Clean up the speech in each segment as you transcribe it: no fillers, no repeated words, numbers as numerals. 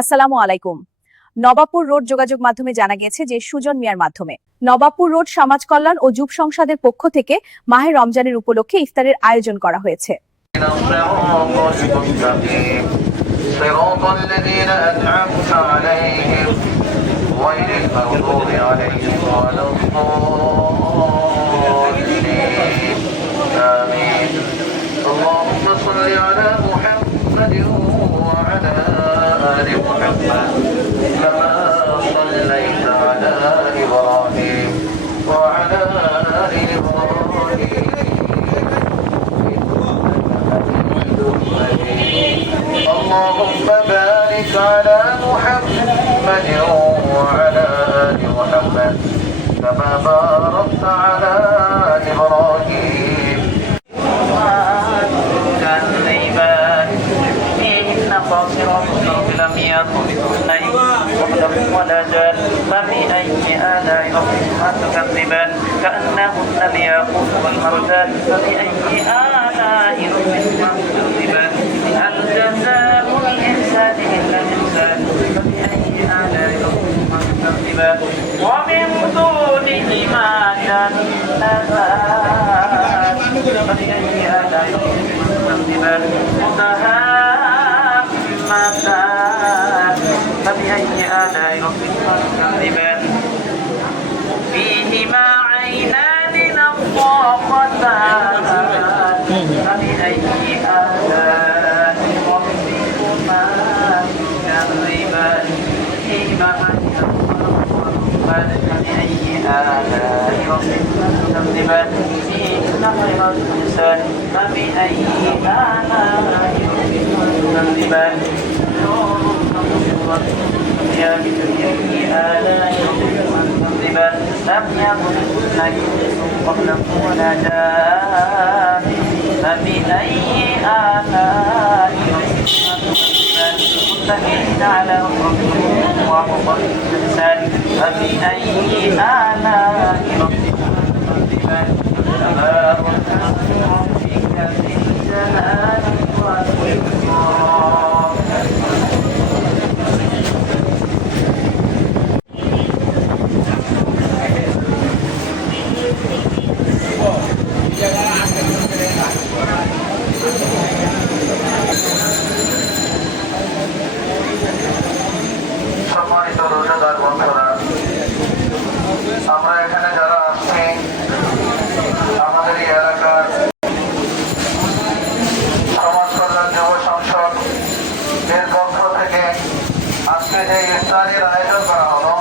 আসসালামু আলাইকুম। নবাবপুর রোড যোগাযোগ মাধ্যমে জানা গেছে যে সুজন মিয়ার মাধ্যমে নবাবপুর রোড সমাজ কল্যাণ ও যুব সংসদের পক্ষ থেকে মাহে রমজানের উপলক্ষে ইফতারের আয়োজন করা হয়েছে। كما صليت على إبراهيم وعلى آل إبراهيم اللهم بارك على محمد وعلى آل محمد كما باركت على إبراهيم لم يكن اثنين وحده ولا جان فبأي آلاء ربكما تكذبان كأنهن الياقوت والمرجان فبأي آلاء ربكما تكذبان هل جزاء الإحسان إلا الإحسان فبأي آلاء ربكما تكذبان ومن دونهما جنتان فبأي آلاء ربكما تكذبان فبأي آلاء ربكما تكذبان فيهما عينان نضاختان فبأي آلاء ربكما تكذبان فيهما عينان نضاختان فبأي آلاء ربكما تكذبان فيهما خيرات الإنسان فبأي آلاء ربكما تكذبان يا بأي آلاء ربكما تكذبان لم يكن اثنين قبله ولا جان فبأي آلاء ربكما تكذبان متكئين على ربهم وحفظ الإنسان فبأي آلاء ربكما تكذبان تبارك اسم ربك ذي الجلال والإكرام সম্মানিত রোজাদার বন্ধুরা, আমরা এখানে যারা আসছি আমাদের এই এলাকার সমাজ কল্যাণ যুব সংসদ এর পক্ষ থেকে আজকে যে ইফতারির আয়োজন করা হলো,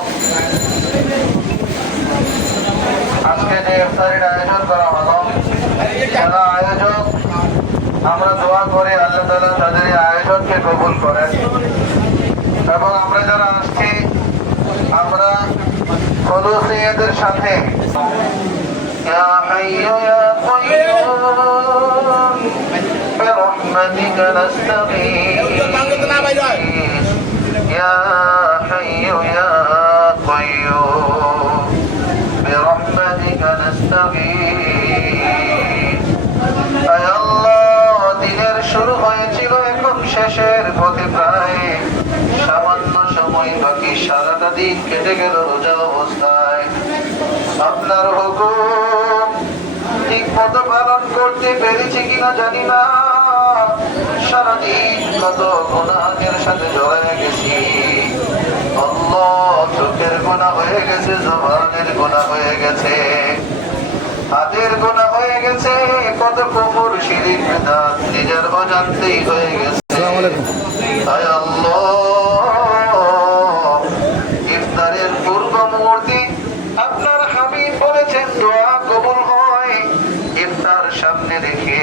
যারা আয়োজক আমরা দোয়া করে আল্লাহ তাআলা তাদের এই আয়োজনকে কবুল করেন এবং আমরা যারা আসছি আমরা খলুসিয়তের সাথে ইয়া হাইয়ু ইয়া কাইয়্যুম বিরহমাতিকা নাস্তাগীথ ইয়া হাইয়ু ইয়া কাইয়্যুম বিরহমাতিকা নাস্তাগীথ। আয় আল্লাহ, দিনের শুরু হয়েছিল এখন শেষের পথে প্রায় সামান্য সময় বাকি, সারাটা দিন কেটে গেল রোজা অবস্থায়। আপনার হুকুম ঠিক মতো পালন করতে পেরেছি কিনা জানি না, সারাদিন কত গুনাহের সাথে জড়ায় গেছি। আল্লাহ, চোখের গুনাহ হয়ে গেছে, জবানের গুনাহ হয়ে গেছে, হাতের গুনাহ হয়ে গেছে, কত কুফর শিরক বিদআত নিজের অজান্তেই হয়ে গেছে। আয় আল্লাহ, ইফতারের পূর্ব মুহূর্তে আপনার হাবিব বলেছেন দোয়া কবুল হয়। ইফতার সামনে রেখে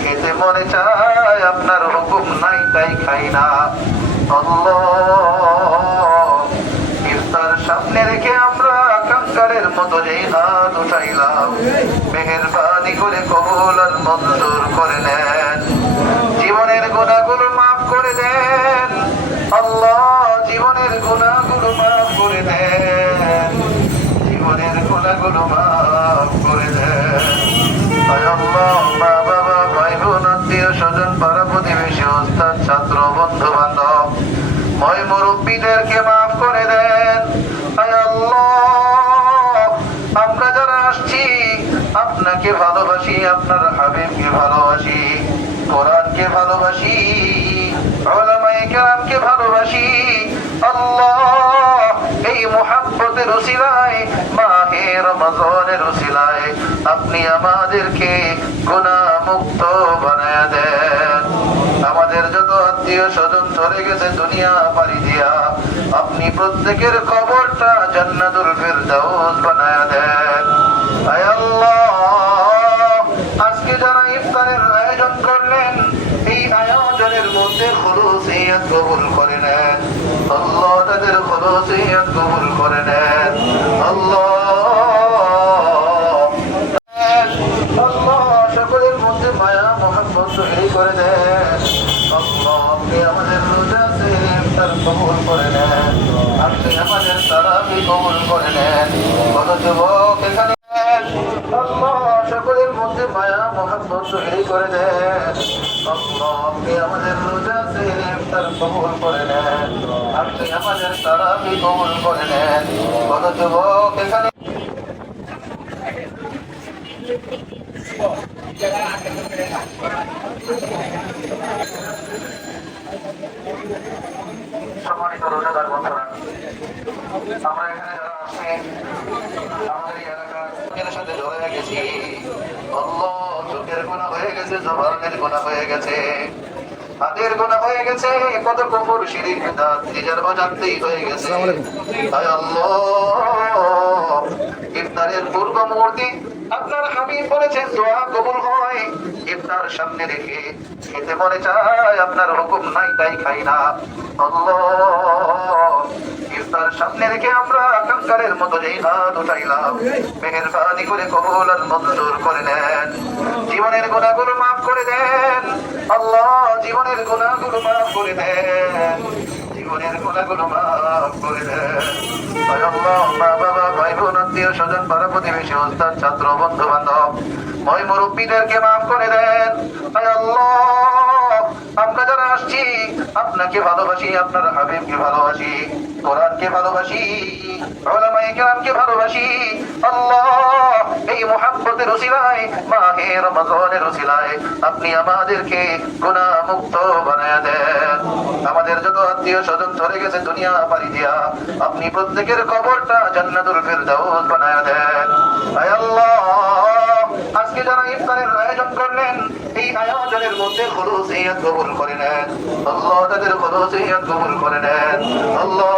খেতে মনে চায়, আপনার হুকুম নাই তাই খাই না। আল্লাহ, ইফতার সামনে রেখে আমরা কাঙ্গালের মতো যেই হাত উঠাইলাম, মেহেরবানি করে কবুল আর মঞ্জুর করে নেন। জীবনের গুনাহগুলো মাফ করে দেন আল্লাহ, জীবনের গুনাহগুলো মাফ করে দেন, জীবনের গুনাহগুলো মাফ করে দেন। আয় আল্লাহ, মা বাবা, ভাই বোন, আত্মীয় স্বজন, পাড়া প্রতিবেশী, ওস্তাদ, ছাত্র, বন্ধু বান্ধব, ময় মুরব্বীদেরকে মাফ করে দেন। আয় আল্লাহ, আমরা যারা আসছি আপনাকে ভালোবাসি, আপনার হাবিবকে ভালোবাসি, কোরআনকে ভালোবাসি, উলামায়ে কেরামকে ভালোবাসি। আল্লাহ, এই মুহাব্বতের উসিলায়, মাহে রমজানের উসিলায় আপনি আমাদেরকে গুনাহ মুক্ত বানায়া দেন। আমাদের যত আত্মীয় স্বজন চলে গেছে দুনিয়া পাড়ি দিয়া, আপনি প্রত্যেকের কবরটা জান্নাতুল ফিরদাউস বানায়া দেন। আয় আল্লাহ, আজকে যারা ইফতারের আয়োজন করলেন, এই আয়োজনের মধ্যে খুলুসিয়ত কবুল করে নেন। আল্লাহ, তাদের খুলুসিয়ত কবুল করে নেন। আল্লাহ, সকলের মধ্যে মায়া মোহাম্মদ তৈরি করে দেন। আল্লাহ, আপনি আমাদের রোজাতে ইফতার কবুল করে নেন। আপনি আমাদের তারাবি কবুল করে নেন। কত যুবক এখানে, আল্লাহ, সকলের মধ্যে মায়া মোহাম্মদ তৈরি করে দেন। আল্লাহ, আপনি আমাদের রোজাতে ইফতার কবুল করে নেন। আপনি আমাদের তারাবি কবুল করে নেন। কত যুবক এখানে, সম্মানিত রোজাদার বন্ধুরা, আমরা এখানে যারা আছি আমাদের এই এলাকার সাথে জড়ে গেছি। আল্লাহ, চোখের গুনাহ হয়ে গেছে, জবানের গুনাহ হয়ে গেছে, হাতের গুনাহ হয়ে গেছে, কত কুফর শিরক বিদআত নিজের অজান্তেই হয়ে গেছে। হায় আল্লাহ, ইফতারের পূর্ব মুহূর্তে আপনার হাবিব বলেছেন দোয়া কবুল হয়। ইফতার সামনে রেখে খেতে মনে চায়, আপনার হুকুম নাই তাই খাই না। আল্লাহ, ইফতার সামনে রেখে আমরা কাঙ্গালের মতো যেই হাত উঠাইলাম, মেহেরবানি করে কবুল আর মঞ্জুর করে নেন। জীবনের গুনাহগুলো মাফ করে দেন। আল্লাহ, জীবনের গুনাহগুলো মাফ করে দেন। জীবনের গুনাহগুলো মাফ করে দেন। আয় আল্লাহ, মা বাবা, ভাই বোন, আত্মীয় স্বজন, পাড়া প্রতিবেশী, ওস্তাদ, ছাত্র, বন্ধু বান্ধব, ওই মুরব্বীদেরকে মাফ করে দেন। আয় আল্লাহ, আমরা যারা আসছি আপনাকে ভালোবাসি, আপনার হাবিবকে ভালোবাসি, কোরআনকে ভালোবাসি, উলামায়ে কেরামকে ভালোবাসি। আল্লাহ, এই মুহাব্বতের উসিলায়, মাহে রমজানের উসিলায় আপনি আমাদেরকে গুনাহ মুক্ত বানায়া দেন। আমাদের যত আত্মীয় স্বজন চলে গেছে দুনিয়া পাড়ি দিয়া, আপনি প্রত্যেকের কবরটা জান্নাতুল ফিরদাউস বানায়া দেন। আয় আল্লাহ, আজকে যারা ইফতারের আয়োজন করলেন, এই আয়োজনের মধ্যে খুলুসিয়ত কবুল করে নেন। আল্লাহ, তাদের খুলুসিয়ত কবুল করে নেন। আল্লাহ,